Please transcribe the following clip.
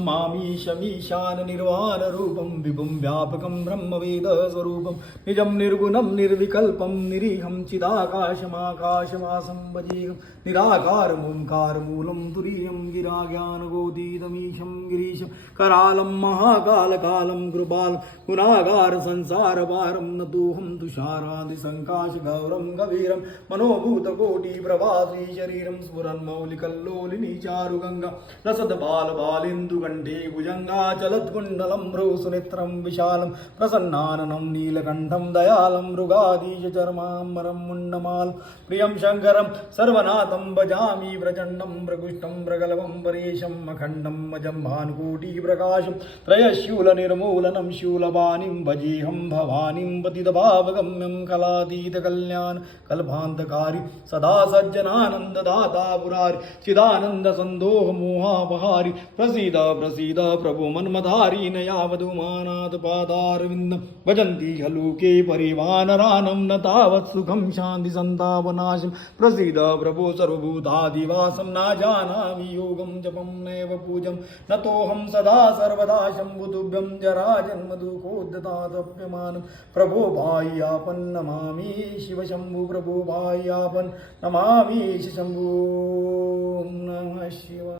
नमामि शमीशान निर्वाण रूपं विभुं व्यापकं ब्रह्मवेद स्वरूपं निजं निर्गुणं निर्विकल्पं निरीहं चिदाकाशमाकाशवासं भजेहं निराकारमोङ्कारमूलं तुरीयं गिराज्ञानगोदीतमीशं गिरीशं करालं महाकालकालं कृपालं गुणागार संसारभारं नतोऽहं तुषारादिसङ्काशगौरं गभीरं मनोभूतकोटिप्रभासी शरीरं स्फुरन्मौलिकल्लोलिनी चारुगङ्गा रसद्बालबालेन्दुकण्ठे भुजङ्गा चलत्कुण्डलं भ्रूसुनेत्रं विशालं प्रसन्नाननं नीलकण्ठं दयालं मृगाधीशचर्माम्बरं मुण्डमालं प्रियं शङ्करं सर्वनाथं भजामि प्रचण्डं प्रकृष्टं प्रगल्भं परेशम् अखण्डम् अजं भानुकोटिप्रकाशं त्रयशूलनिर्मूलनं शूलपाणिं भजेऽहं भवानीं पतितभावगम्यं कलातीतकल्याण कल्पान्तकारी सदा सज्जनानन्ददाता पुरारि चिदानन्दसन्दोहमोहापहारि प्रसीद प्रसीद प्रभु मन्मधारी न यावदुमानाथपादारविन्दं भजन्ति हलुके परिवानरानं न तावत् सुखं शान्तिसन्तापनाशं प्रसीद प्रभु सर्वभूतादिवासं न जानामि योगं जपं नैव पूजं नतोऽहं सदा सर्वदा शम्भुतुभ्यं जराजन्मदुःखोद्धतातप्यमानं प्रभो बाह्यापन् नमामि शिव शम्भु प्रभो बाह्यापन् नमामि शम्भो नमः शिवाय।